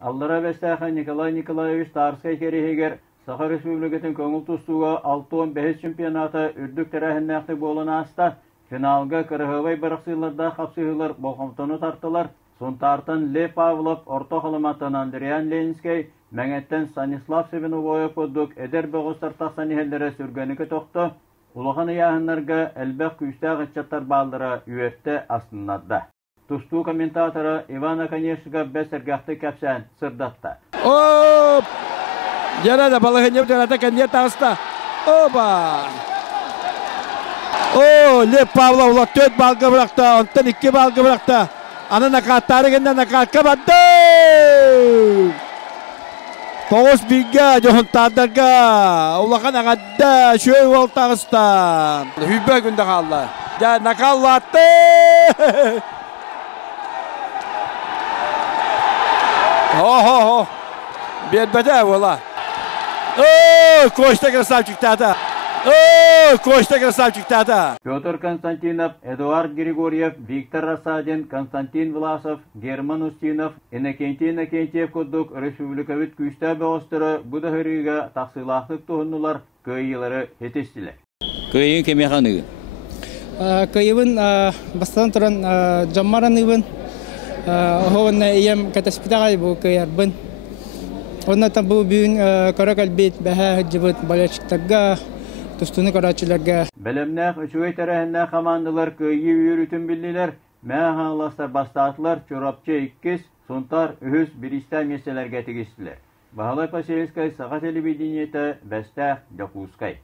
Аллара бестәхә Николай Николаевич Тарскай керехегер Саха Республикатын көңіл тұстуға 6-15 чемпионаты үрдік тәрәхіннәқті болын аста, финалға кырығывай бірақсыйларда қапсығылар болғамтыны тартылар. Сон тартын Лев Павлов, орта қалыматын Андриан Ленинскай, мәңеттен Станислав Севинов ойы көддік әдер бұғыстар тақсан елдері сүргенікі тоқты. Улахан яғынларға әлбәқ күсті ғытчаттар балдыра үйетті астынлады. Тусту комментаторы Ивана Конешіға бәсіргәқті кәпсән сырдатты. Оп! Ярада балығын ептен атақан не тағыста. Опа! О, Лев Павлов 4 балғы бұрақта, онтан 2 балғы бұрақта. Аны накаттары кенде накатқа бадды! 9 бинге жоғынтардарға. Улақан ағадда шөй ол тағыста. Хүббе күнді қалды. Накаллатты! О-хо-хо! Бербеде ола. О, Кошта красавчик-тата! О, Кошта красавчик-тата! Петр Константинов, Эдуард Григорьев, Виктор Рассадин, Константин Власов, Герман Устинов, Иннокентий Иннокентьев коддук республикавит күстә бәғыстыры бұда хөрігі тақсылақтық тұғынылар көйелері етестілі. Көйін кемеғаны? Көйебін бастан тұран жаммаран үйбін. Оғын ем катаспитағай бұл көйербін. Оннан бұл бүйін көрек әлбет бәхә жібіт балячықтарға, тұстыны қарачыларға. Бәлемнәқ үшуей тәрәхіннә қамандылар көйі үйірітін білділер. Мәғаластар бастатылар чорапчы 2, сонтар үхіс бірістә меселерге тегістілер. Бағалай Пасельскай, Саға телевидениеті, Бәстәқ, Якускай.